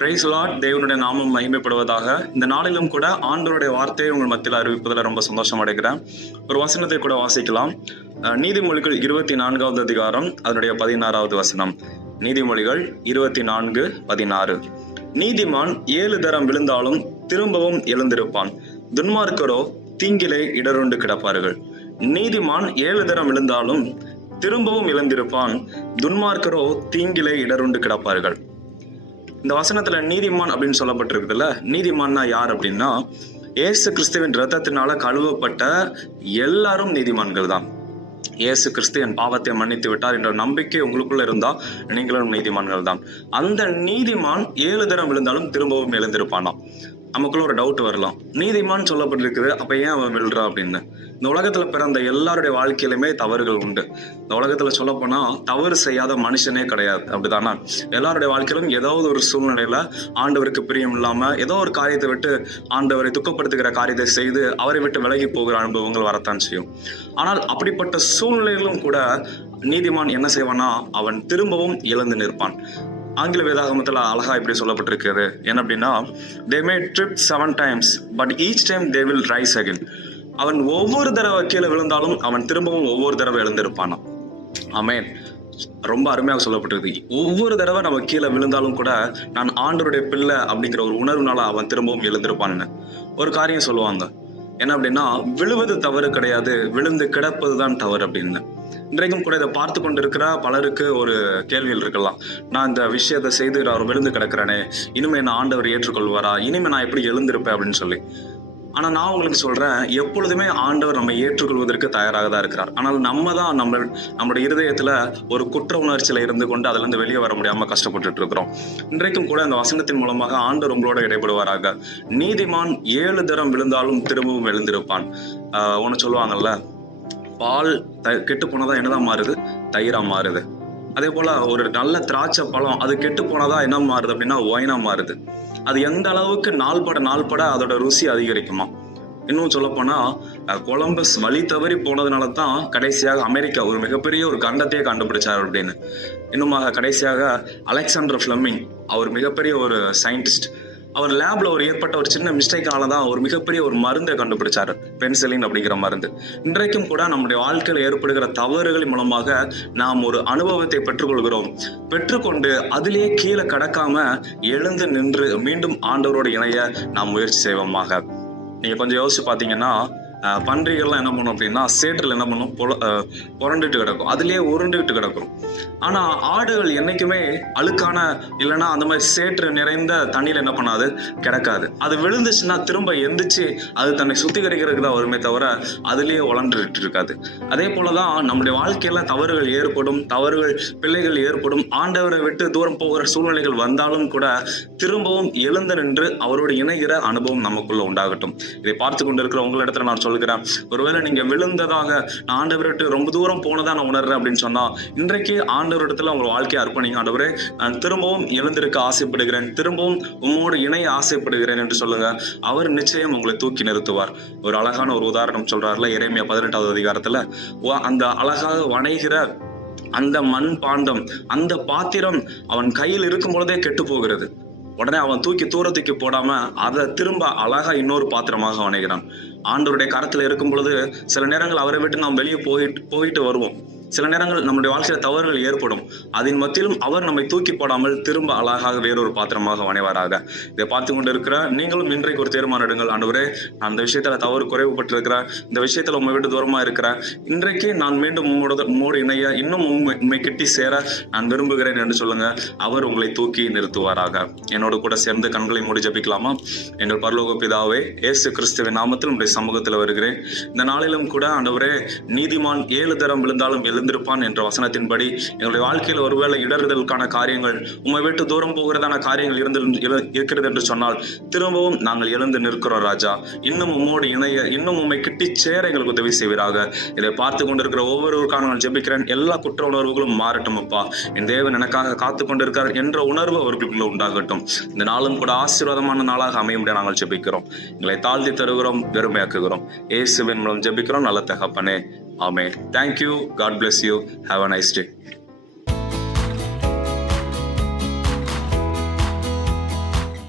Price Lord. தேவனுடைய நாமம் மகிமைப்படுவதாக. இந்த நாளிலும் கூட ஆண்டவருடைய வார்த்தையை உங்கள் மத்தியில் அறிவிப்பதில் ரொம்ப சந்தோஷம் அடைகிறேன். ஒரு வசனத்தை கூட வாசிக்கலாம். நீதிமொழிகள் 24வது அதிகாரம் அதனுடைய 16வது வசனம். நீதிமொழிகள் 24:16. நீதிமான் 7 தரம் விழுந்தாலும் திரும்பவும் எழுந்திருப்பான், துன்மார்க்கரோ தீங்கிலே இடருண்டு கிடப்பார்கள். நீதிமான் 7 தரம் விழுந்தாலும் திரும்பவும் எழுந்திருப்பான், துன்மார்க்கரோ தீங்கிலே இடருண்டு கிடப்பார்கள். இந்த வசனத்துல நீதிமான் அப்படின்னு சொல்லப்பட்டிருக்குதுல்ல, நீதிமான்னா யார் அப்படின்னா, இயேசு கிறிஸ்துவின் இரத்தத்தினால கழுவப்பட்ட எல்லாரும் நீதிமான்கள் தான். இயேசு கிறிஸ்து என் பாவத்தை மன்னித்து விட்டார் என்ற நம்பிக்கை உங்களுக்குள்ள இருந்தா நீங்களும் நீதிமான்கள் தான். அந்த நீதிமான் 7 தரம் விழுந்தாலும் திரும்பவும் எழுந்திருப்பானாம். நமக்குள்ள ஒரு டவுட் வரலாம், நீதிமான் சொல்லப்பட்டிருக்குது, அப்ப ஏன் அவன் விழுறான் அப்படின்னு. இந்த உலகத்துல பிறந்த எல்லாருடைய வாழ்க்கையிலுமே தவறுகள் உண்டு. இந்த உலகத்துல சொல்ல போனா தவறு செய்யாத மனுஷனே கிடையாது, அப்படிதானா? எல்லாருடைய வாழ்க்கையிலும் ஏதாவது ஒரு சூழ்நிலையில ஆண்டவருக்கு பிரியம் இல்லாம ஏதோ ஒரு காரியத்தை விட்டு ஆண்டவரை துக்கப்படுத்துகிற காரியத்தை செய்து அவரை விட்டு விலகி போகிற அனுபவங்கள் வரத்தான் செய்யும். ஆனால் அப்படிப்பட்ட சூழ்நிலையிலும் கூட நீதிமான் என்ன செய்வானா, அவன் திரும்பவும் எழுந்து நிற்பான். ஆங்கில வேதாகமத்துல அழகா இப்படி சொல்லப்பட்டிருக்கிறது என்ன அப்படின்னா, they may trip 7 times but each time they will rise again. அவன் ஒவ்வொரு தடவை கீழே விழுந்தாலும் அவன் திரும்பவும் ஒவ்வொரு தடவை எழுந்திருப்பானா. ஆமென். ரொம்ப அருமையாக சொல்லப்பட்டிருக்கு. ஒவ்வொரு தடவை நம்ம கீழே விழுந்தாலும் கூட நான் ஆண்டவருடைய பிள்ளை அப்படிங்கிற ஒரு உணர்வுனால அவன் திரும்பவும் எழுந்திருப்பான்னு ஒரு காரியம் சொல்லுவாங்க. என்ன அப்படின்னா, விழுவது தவறு கிடையாது, விழுந்து கிடப்பதுதான் தவறு அப்படின்னு. இன்றைக்கும் கூட இதை பார்த்து கொண்டு இருக்கிற பலருக்கு ஒரு கேள்விகள் இருக்கலாம். நான் இந்த விஷயத்தை செய்து அவர் விழுந்து கிடக்கிறேனே, இனிமே என்ன ஆண்டவர் ஏற்றுக்கொள்வாரா, இனிமே நான் எப்படி எழுந்திருப்பேன் அப்படின்னு சொல்லி. ஆனா நான் உங்களுக்கு சொல்றேன், எப்பொழுதுமே ஆண்டவர் நம்ம ஏற்றுக்கொள்வதற்கு தயாராக தான் இருக்கிறார். ஆனால் நம்ம தான் நம்மளுடைய இருதயத்துல ஒரு குற்ற உணர்ச்சியில இருந்து கொண்டு அதுல இருந்து வெளியே வர முடியாம கஷ்டப்பட்டுட்டு இருக்கிறோம். இன்றைக்கும் கூட இந்த வசனத்தின் மூலமாக ஆண்டவர் உங்களோட இடைபடுவாராக. நீதிமான் 7 தரம் விழுந்தாலும் திரும்பவும் எழுந்திருப்பான். ஒன்னு சொல்லுவாங்கல்ல, பால் கெட்டு போனதா என்னதான் மாறுது, தயிரா மாறுது. அதே போல ஒரு நல்ல திராட்சை பழம் அது கெட்டு போனதா என்ன மாறுது அப்படின்னா ஒயினா மாறுது. அது எந்த அளவுக்கு நாள்பட அதோட ருசி அதிகரிக்குமா. இன்னும் சொல்ல போனா, கொலம்பஸ் வழி தவறி போனதுனால தான் கடைசியாக அமெரிக்கா ஒரு மிகப்பெரிய ஒரு கண்டத்தையே கண்டுபிடிச்சார் அப்படின்னு. இன்னுமாக கடைசியாக அலெக்சாண்டர் ஃபிளமிங், அவர் மிகப்பெரிய ஒரு சயின்டிஸ்ட். அவர் லேப்ல ஏற்பட்ட ஒரு சின்ன மிஸ்டேக்கால தான் ஒரு மிகப்பெரிய ஒரு மருந்தை கண்டுபிடிச்சாரு, பென்சிலின் அப்படிங்கிற மருந்து. இன்றைக்கும் கூட நம்முடைய வாழ்க்கையில் ஏற்படுகிற தவறுகள் மூலமாக நாம் ஒரு அனுபவத்தை பெற்றுக்கொண்டு அதிலேயே கீழே கடக்காம எழுந்து நின்று மீண்டும் ஆண்டவரோட இணைய நாம் முயற்சி செய்வோமாக. நீங்க கொஞ்சம் யோசிச்சு பாத்தீங்கன்னா, பன்றிகள்லாம் என்ன பண்ணும் அப்படின்னா, சேற்றில் என்ன பண்ணும், புரண்டுட்டு கிடக்கும், அதுலயே உருண்டுகிட்டு கிடக்கும். ஆனா ஆடுகள் என்னைக்குமே அழுக்கான இல்லைன்னா அந்த மாதிரி சேற்று நிறைந்த தண்ணியில என்ன பண்ணாது, கிடக்காது. அது விழுந்துச்சுன்னா திரும்ப எந்திரிச்சு அது தன்னை சுத்திகரிக்கிறதுக்கு தான் வருமே தவிர அதுலயே உழண்டுட்டு இருக்காது. அதே போலதான் நம்முடைய வாழ்க்கையில தவறுகள் ஏற்படும், பிள்ளைகள் ஏற்படும். ஆண்டவரை விட்டு தூரம் போகிற சூழ்நிலைகள் வந்தாலும் கூட திரும்பவும் எழுந்து நின்று அவரோடு இணைகிற அனுபவம் நமக்குள்ள உண்டாகட்டும். இதை பார்த்து கொண்டிருக்கிற உங்களிடத்துல நான் சொல்கிறேன், ஒருவேளை நீங்க விழுந்ததாக, நான் ஆண்டவரை விட்டு ரொம்ப தூரம் போனதா நான் உணர்றேன் அப்படின்னு சொன்னா, இன்றைக்கு ஆண்டவரிடத்துல உங்க வாழ்க்கையை அர்ப்பணிங்க. ஆண்டவரே, நான் திரும்பவும் எழுந்திருக்க ஆசைப்படுகிறேன், திரும்பவும் உம்மோடு இணைய ஆசைப்படுகிறேன் என்று சொல்லுங்க. அவர் நிச்சயம் உங்களை தூக்கி நிறுத்துவார். ஒரு அழகான ஒரு உதாரணம் சொல்றாருல, எரேமியா 18வது அதிகாரத்துல, அந்த அழகாக வணைகிற அந்த மண் பாண்டம், அந்த பாத்திரம் அவன் கையில் இருக்கும் பொழுதே கெட்டு போகிறது. உடனே அவன் தூரத்துக்கு போடாம அதை திரும்ப அழகா இன்னொரு பாத்திரமாக வணைகிறான். ஆண்டவருடைய கரத்துல இருக்கும் பொழுது சில நேரங்கள் அவரை விட்டு நாம் வெளியே போயிட்டு வருவோம். சில நேரங்கள் நம்முடைய வாழ்க்கையில தவறுகள் ஏற்படும். அதன் மத்தியிலும் அவர் நம்மை தூக்கி போடாமல் திரும்ப அழகாக வேறொரு பாத்திரமாக வணைவாராக. இதை பார்த்து கொண்டு இருக்கிற நீங்களும் இன்றைக்கு ஒரு தீர்மானம் எடுங்கள். ஆண்டவரே, நான் இந்த விஷயத்துல தவறு குறைவுபட்டிருக்கிறேன், இந்த விஷயத்துல உண்மை விட்டு தூரமா இருக்கிறேன், இன்றைக்கு நான் மீண்டும் உம்மோடு இணைய இன்னும் உண்மை கிட்டி சேர நான் விரும்புகிறேன் என்று சொல்லுங்க. அவர் உங்களை தூக்கி நிறுத்துவாராக. என்னோடு கூட சேர்ந்து கண்களை மூடி ஜெபிக்கலாமா? எங்கள் பரலோக பிதாவே, இயேசு கிறிஸ்துவின் நாமத்தில் உங்களுடைய சமூகத்தில் வருகிறேன். இந்த நாளிலும் கூட ஆண்டவரே, நீதிமான் 7 தரம் விழுந்தாலும் எழுந்திருப்பான் என்ற வசனத்தின்படி எங்களுடைய வாழ்க்கையில் ஒருவேளை இடறுதலுக்கான காரியங்கள், உம்மை விட்டு தூரம் போகிறதான காரியங்கள் இருக்கிறது என்று சொன்னால் திரும்பவும் நாங்கள் எழுந்து நிற்கிறோம் ராஜா. இன்னும் உம்மோடு இணைய, இன்னும் உம்மை கிட்டி சேர எங்களுக்கு உதவி செய்வீராக. இதை பார்த்து கொண்டிருக்கிற ஒவ்வொருவருக்கான நான் ஜெபிக்கிறேன், எல்லா குற்ற உணர்வுகளும் மாறட்டும் அப்பா. என் தேவன் எனக்காக காத்து கொண்டிருக்கிறார் என்ற உணர்வு அவர்களுக்குள்ள உண்டாகட்டும். இந்த நாளும் கூட ஆசீர்வாதமான நாளாக அமைய முடிய நாங்கள் ஜெபிக்கிறோம். எங்களை தாழ்த்தி தருகிறோம், பெருமையாக்குகிறோம். இயேசுவின் மூலம் ஜெபிக்கிறோம் நல்ல தகப்பனே. Amen. Thank you. God bless you. Have a nice day.